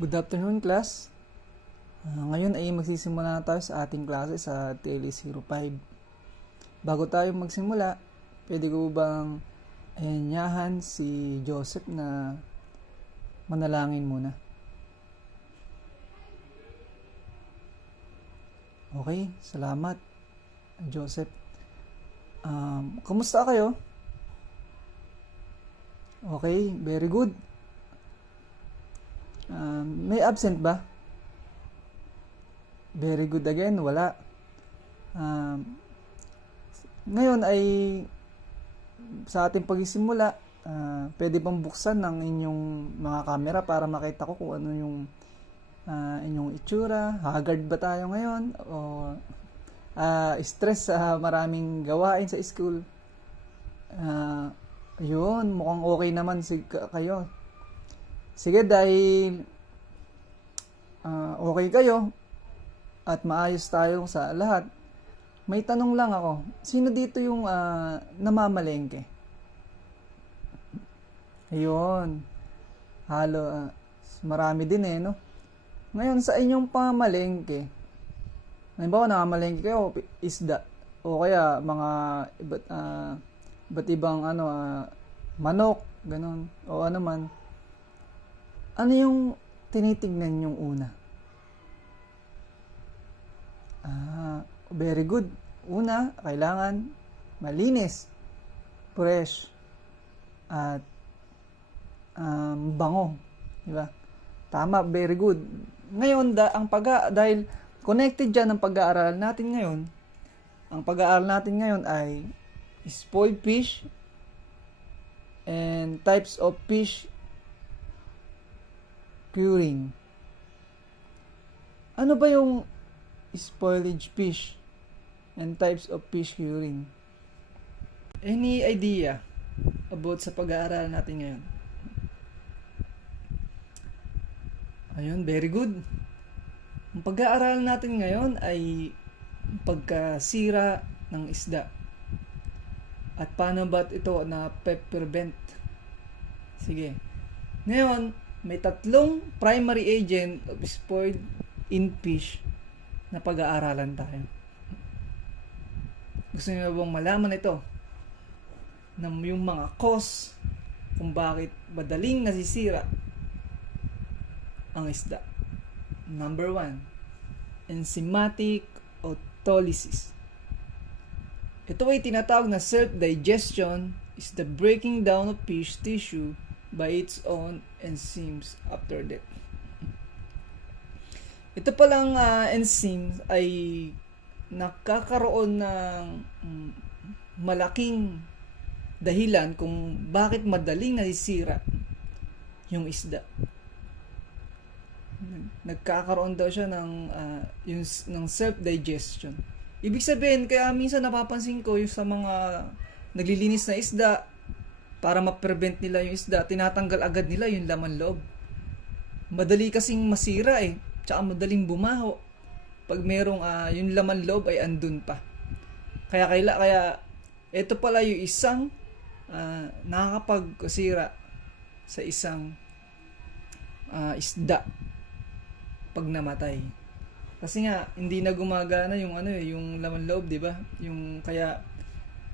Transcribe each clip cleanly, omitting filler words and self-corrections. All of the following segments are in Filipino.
Good afternoon, class. Ngayon ay magsisimula na tayo sa ating klase sa TLE 05. Bago tayo magsimula, pwede ko bang anyahan si Joseph na manalangin muna? Okay, salamat, Joseph. Kumusta kayo? Okay, very good. May absent ba? Very good again, wala. Ngayon ay sa ating pagsisimula, pwede bang buksan ng inyong mga camera para makita ko kung ano yung inyong itsura? Haggard ba tayo ngayon? O stress sa maraming gawain sa school? Yun, mukhang okay naman kayo. Sige, dahil okay kayo at maayos tayo sa lahat, may tanong lang ako. Sino dito yung namamalengke? Ayun. Marami din no? Ngayon, sa inyong pamalengke, halimbawa namamalengke kayo, isda, o kaya mga iba't ibang manok, ganun, o ano man. Ano yung tinitignan yung una? Very good. Una, kailangan malinis, fresh, at bango. Diba? Tama, very good. Ngayon, dahil connected dyan ang pag-aaral natin ngayon, ang pag-aaral natin ngayon ay spoiled fish and types of fish curing. Ano ba yung spoilage fish and types of fish curing? Any idea about sa pag-aaral natin ngayon? Ayun, very good. Ang pag-aaral natin ngayon ay pagkasira ng isda. At paano ba ito na prevent? Sige. Ngayon, may tatlong primary agent of spoiled in fish na pag-aaralan tayo. Gusto niyo bang malaman ito? Na yung mga cause kung bakit madaling nasisira ang isda. Number 1, enzymatic autolysis. Ito ay tinatawag na self-digestion is the breaking down of fish tissue by its own enzymes after death. Ito palang enzymes ay nakakaroon ng malaking dahilan kung bakit madaling nasisira yung isda. Nagkakaroon daw siya ng self-digestion. Ibig sabihin, kaya minsan napapansin ko yung sa mga naglilinis na isda, para ma-prevent nila yung isda, tinatanggal agad nila yung laman loob. Madali kasing masira tsaka madaling bumaho pag merong yung laman loob ay andun pa. Kaya ito pala yung isang nakakapagkasira sa isang isda pag namatay. Kasi nga hindi na gumagana yung yung laman loob, 'di ba? Yung kaya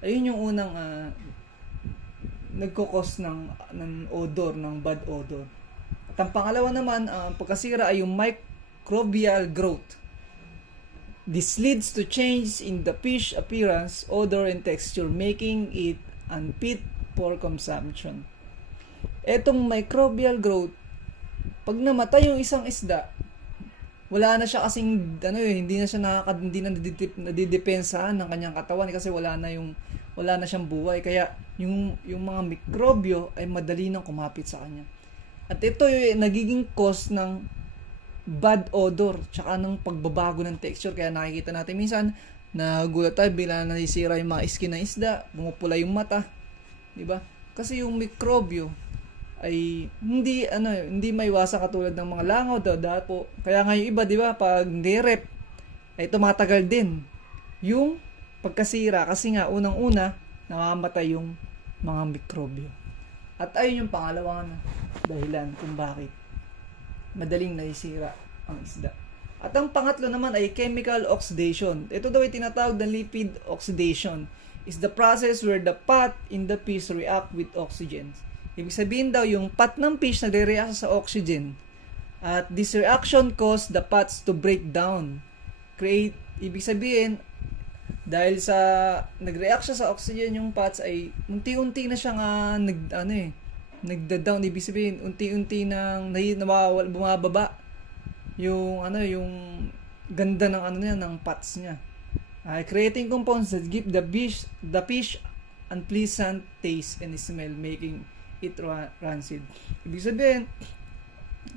ayun yung unang nagkukos ng odor, ng bad odor. At ang pangalawa naman, ang pagkasira ay yung microbial growth. This leads to change in the fish appearance, odor, and texture, making it unfit for consumption. Etong microbial growth, pag namatay yung isang isda, wala na siya kasing hindi na nadidepensahan ng kanyang katawan kasi wala na siyang buhay, kaya yung mga mikrobyo ay madali nang kumapit sa kanya. At ito yung nagiging cause ng bad odor tsaka ng pagbabago ng texture. Kaya nakikita natin minsan nagulat tayo bila nasisira yung mga skin ng isda, bumupula yung mata, di ba? Kasi yung mikrobyo ay hindi maiwasan katulad ng mga langaw dapo. Kaya nga yung iba, di ba, pag nirep ay tumatagal din yung pagkasira kasi nga unang-una namamatay yung mga mikrobyo. At ayun yung pangalawang dahilan kung bakit madaling nasisira ang isda. At ang pangatlo naman ay chemical oxidation. Ito daw ay tinatawag na lipid oxidation. Is the process where the fat in the fish react with oxygen. Ibig sabihin daw, yung fat ng fish nagre-react sa oxygen. At this reaction cause the fats to break down. Ibig sabihin, dahil sa nag-react siya sa oxygen yung fats ay unti-unti na siyang nagda-down. Ibig sabihin, unti-unti nang bumababa yung ganda ng fats niya. Creating compounds that give the fish unpleasant taste and smell, making it rancid. Ibig sabihin,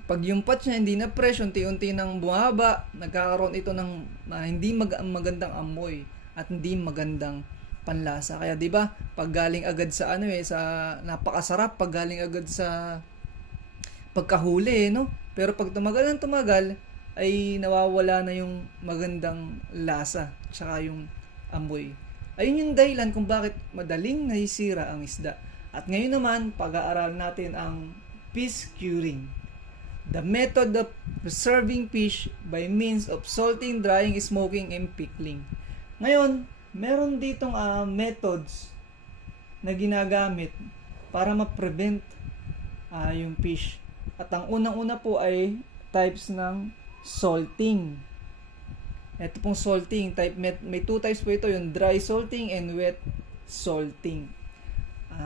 pag yung fats niya hindi na fresh, unti-unti nang bumaba, nagkakaroon ito ng hindi magandang amoy at hindi magandang panlasa. Kaya 'di ba, pag galing agad sa sa napakasarap pag galing agad sa pagkahuli, no? Pero pag tumagal ay nawawala na yung magandang lasa tsaka yung amoy. Ayun yung dahilan kung bakit madaling nasisira ang isda. At ngayon naman, pag-aaralan natin ang fish curing. The method of preserving fish by means of salting, drying, smoking, and pickling. Ngayon, meron ditong methods na ginagamit para ma-prevent yung fish. At ang unang-una po ay types ng salting. Ito pong salting, may two types po ito, yung dry salting and wet salting.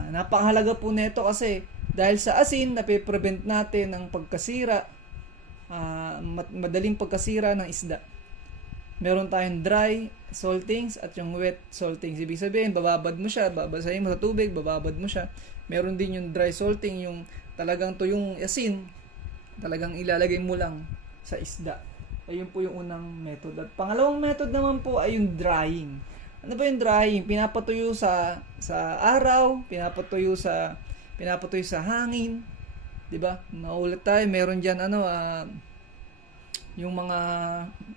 Napakahalaga po nito kasi dahil sa asin, nape-prevent natin ng pagkasira, madaling pagkasira ng isda. Meron tayong dry saltings at yung wet saltings. Ibig sabihin, bababad mo siya, babasahin mo sa tubig, bababad mo siya. Meron din yung dry salting, yung talagang to yung asin, talagang ilalagay mo lang sa isda. Ayun po yung unang method. At pangalawang method naman po ay yung drying. Ano ba yung drying? Pinapatuyo sa araw, pinapatuyo sa hangin, 'di ba? Maulit tayo, meron diyan yung mga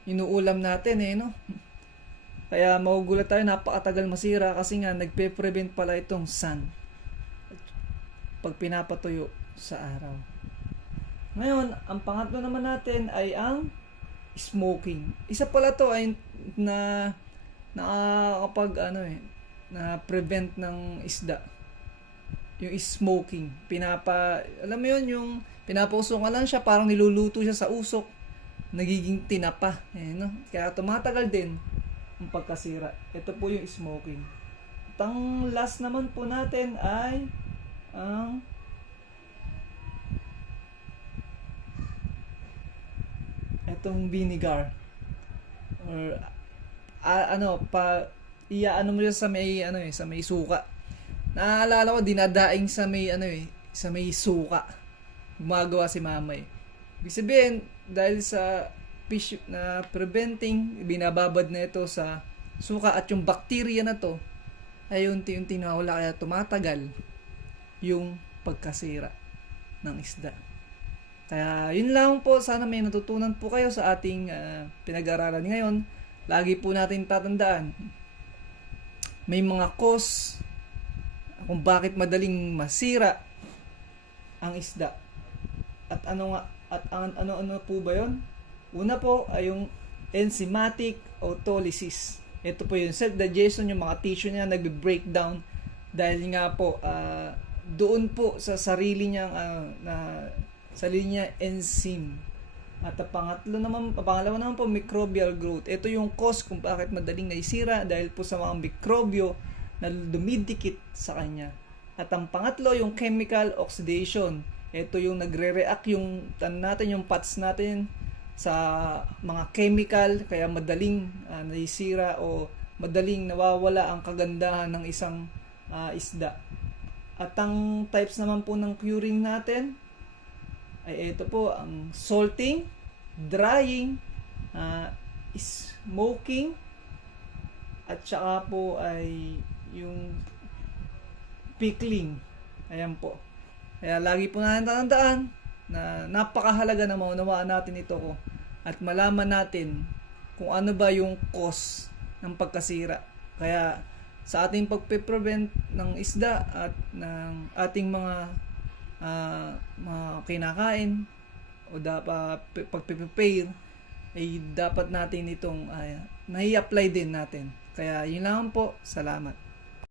inuulam natin no? Kaya magugulat tayo, napakatagal masira kasi nga nagpe-prevent pala itong sun pag pinapatuyo sa araw. Ngayon, ang pangatlo naman natin ay ang smoking. Isa pala to ay na nakakapag na prevent ng isda. Yung smoking, alam mo yun, yung pinapausok lang siya, parang niluluto siya sa usok, nagiging tinapa, no? Kaya tumatagal din ang pagkasira. Ito po yung smoking. At ang last naman po natin ay ang etong vinegar or iaano mo siya sa may sa may suka. Naalala ko, dinadaing sa may sa may suka. Gumagawa si mama Ibig sabihin, dahil sa fish na preventing, binababad na ito sa suka at yung bacteria na to ay unti-unti nawawala, kaya tumatagal yung pagkasira ng isda. Kaya yun lang po, sana may natutunan po kayo sa ating pinag-aaralan ngayon. Lagi po natin tatandaan, may mga cause kung bakit madaling masira ang isda. At ano po ba 'yon? Una po ay yung enzymatic autolysis. Ito po yung self-digestion, yung mga tissue niya nagbe-breakdown dahil nga po doon po sa sarili niya enzyme. At pangalawa naman po, microbial growth. Ito yung cause kung bakit madaling naisira dahil po sa mga mikrobyo na dumidikit sa kanya. At ang pangatlo, yung chemical oxidation. Ito yung nagre-react yung fats natin sa mga chemical, kaya madaling naisira o madaling nawawala ang kagandahan ng isang isda. At ang types naman po ng curing natin ay ito po, ang salting, drying, smoking, at saka po ay yung pickling. Ayan po. Kaya lagi po natin tatandaan na napakahalaga na maunawaan natin ito at malaman natin kung ano ba yung cause ng pagkasira. Kaya sa ating pagpe-prevent ng isda at ng ating mga kinakain o o dapat pag-prepare ay dapat natin itong nai-apply din natin. Kaya yun lang po. Salamat.